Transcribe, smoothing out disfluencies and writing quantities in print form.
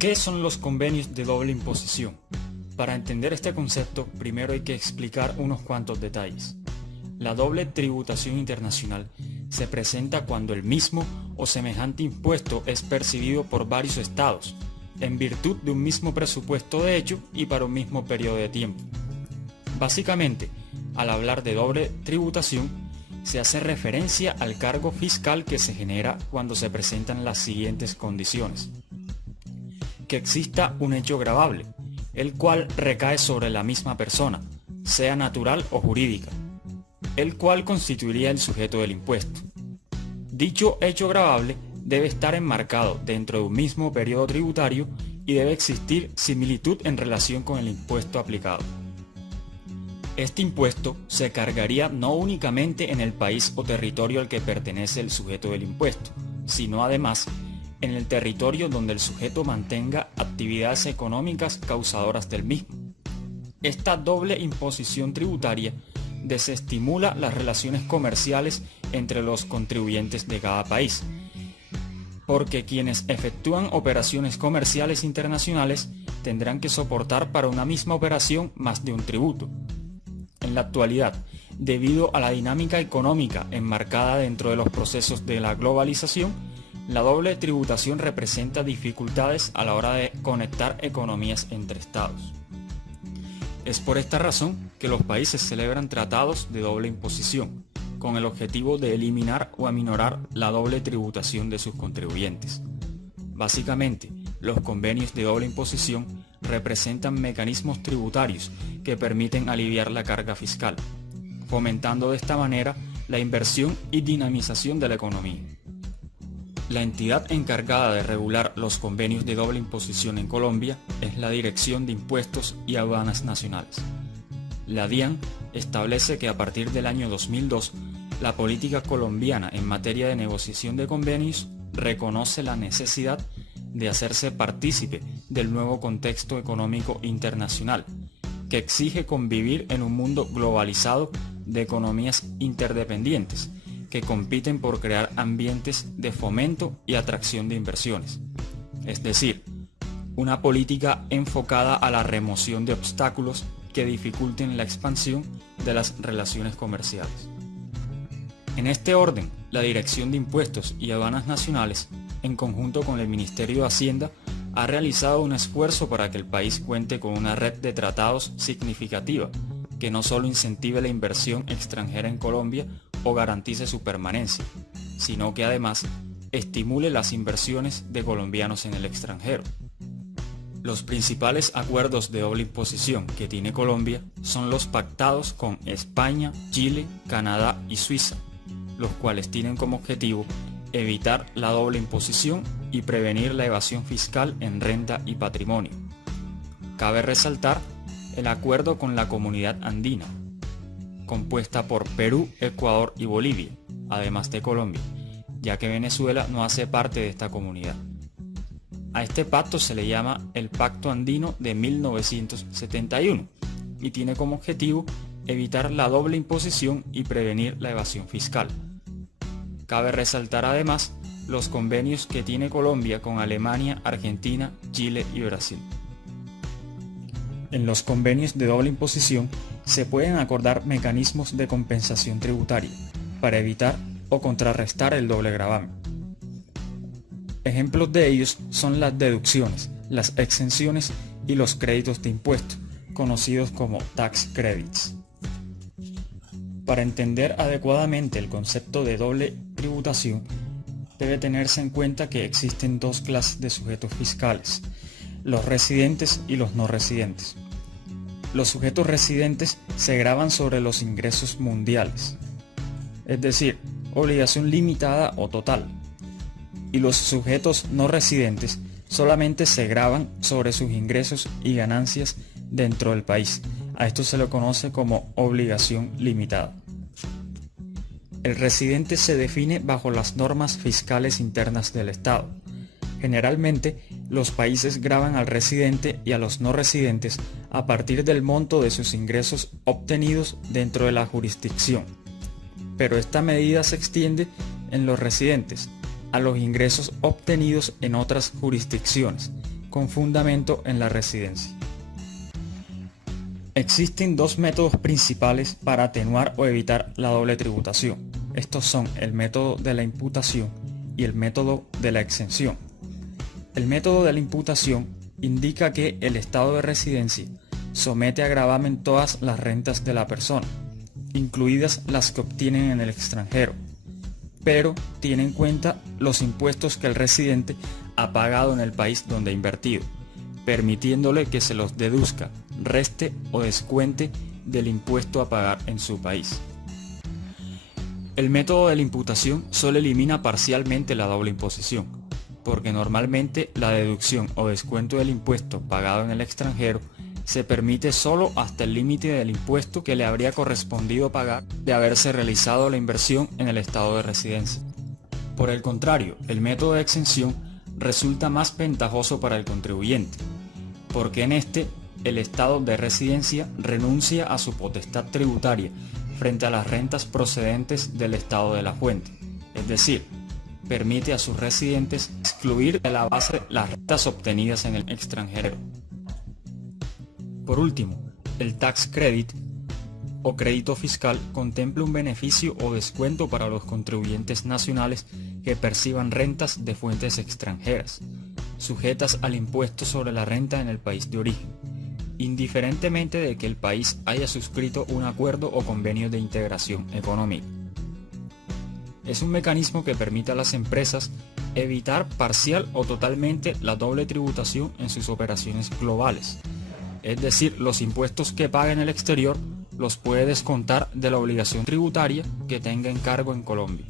¿Qué son los convenios de doble imposición? Para entender este concepto, primero hay que explicar unos cuantos detalles. La doble tributación internacional se presenta cuando el mismo o semejante impuesto es percibido por varios estados, en virtud de un mismo presupuesto de hecho y para un mismo periodo de tiempo. Básicamente, al hablar de doble tributación, se hace referencia al cargo fiscal que se genera cuando se presentan las siguientes condiciones. Que exista un hecho gravable, el cual recae sobre la misma persona, sea natural o jurídica, el cual constituiría el sujeto del impuesto. Dicho hecho gravable debe estar enmarcado dentro de un mismo periodo tributario y debe existir similitud en relación con el impuesto aplicado. Este impuesto se cargaría no únicamente en el país o territorio al que pertenece el sujeto del impuesto, sino además en el territorio donde el sujeto mantenga actividades económicas causadoras del mismo. Esta doble imposición tributaria desestimula las relaciones comerciales entre los contribuyentes de cada país, porque quienes efectúan operaciones comerciales internacionales tendrán que soportar para una misma operación más de un tributo. En la actualidad, debido a la dinámica económica enmarcada dentro de los procesos de la globalización, la doble tributación representa dificultades a la hora de conectar economías entre estados. Es por esta razón que los países celebran tratados de doble imposición, con el objetivo de eliminar o aminorar la doble tributación de sus contribuyentes. Básicamente, los convenios de doble imposición representan mecanismos tributarios que permiten aliviar la carga fiscal, fomentando de esta manera la inversión y dinamización de la economía. La entidad encargada de regular los convenios de doble imposición en Colombia es la Dirección de Impuestos y Aduanas Nacionales. La DIAN establece que a partir del año 2002, la política colombiana en materia de negociación de convenios reconoce la necesidad de hacerse partícipe del nuevo contexto económico internacional, que exige convivir en un mundo globalizado de economías interdependientes, que compiten por crear ambientes de fomento y atracción de inversiones. Es decir, una política enfocada a la remoción de obstáculos que dificulten la expansión de las relaciones comerciales. En este orden, la Dirección de Impuestos y Aduanas Nacionales, en conjunto con el Ministerio de Hacienda, ha realizado un esfuerzo para que el país cuente con una red de tratados significativa, que no solo incentive la inversión extranjera en Colombia o garantice su permanencia, sino que además estimule las inversiones de colombianos en el extranjero. Los principales acuerdos de doble imposición que tiene Colombia son los pactados con España, Chile, Canadá y Suiza, los cuales tienen como objetivo evitar la doble imposición y prevenir la evasión fiscal en renta y patrimonio. Cabe resaltar el acuerdo con la Comunidad Andina, compuesta por Perú, Ecuador y Bolivia, además de Colombia, ya que Venezuela no hace parte de esta comunidad. A este pacto se le llama el Pacto Andino de 1971 y tiene como objetivo evitar la doble imposición y prevenir la evasión fiscal. Cabe resaltar además los convenios que tiene Colombia con Alemania, Argentina, Chile y Brasil. En los convenios de doble imposición se pueden acordar mecanismos de compensación tributaria para evitar o contrarrestar el doble gravamen. Ejemplos de ellos son las deducciones, las exenciones y los créditos de impuesto, conocidos como tax credits. Para entender adecuadamente el concepto de doble tributación, debe tenerse en cuenta que existen dos clases de sujetos fiscales, los residentes y los no residentes. Los sujetos residentes se gravan sobre los ingresos mundiales, es decir, obligación limitada o total, y los sujetos no residentes solamente se gravan sobre sus ingresos y ganancias dentro del país. A esto se le conoce como obligación limitada. El residente se define bajo las normas fiscales internas del Estado. Generalmente, los países gravan al residente y a los no residentes a partir del monto de sus ingresos obtenidos dentro de la jurisdicción. Pero esta medida se extiende en los residentes a los ingresos obtenidos en otras jurisdicciones, con fundamento en la residencia. Existen dos métodos principales para atenuar o evitar la doble tributación. Estos son el método de la imputación y el método de la exención. El método de la imputación indica que el estado de residencia somete a gravamen todas las rentas de la persona, incluidas las que obtienen en el extranjero, pero tiene en cuenta los impuestos que el residente ha pagado en el país donde ha invertido, permitiéndole que se los deduzca, reste o descuente del impuesto a pagar en su país. El método de la imputación solo elimina parcialmente la doble imposición, porque normalmente la deducción o descuento del impuesto pagado en el extranjero se permite solo hasta el límite del impuesto que le habría correspondido pagar de haberse realizado la inversión en el estado de residencia. Por el contrario, el método de exención resulta más ventajoso para el contribuyente, porque en este el estado de residencia renuncia a su potestad tributaria frente a las rentas procedentes del estado de la fuente, es decir, permite a sus residentes excluir de la base las rentas obtenidas en el extranjero. Por último, el tax credit o crédito fiscal contempla un beneficio o descuento para los contribuyentes nacionales que perciban rentas de fuentes extranjeras, sujetas al impuesto sobre la renta en el país de origen, indiferentemente de que el país haya suscrito un acuerdo o convenio de integración económica. Es un mecanismo que permite a las empresas evitar parcial o totalmente la doble tributación en sus operaciones globales, es decir, los impuestos que paga en el exterior los puede descontar de la obligación tributaria que tenga en cargo en Colombia.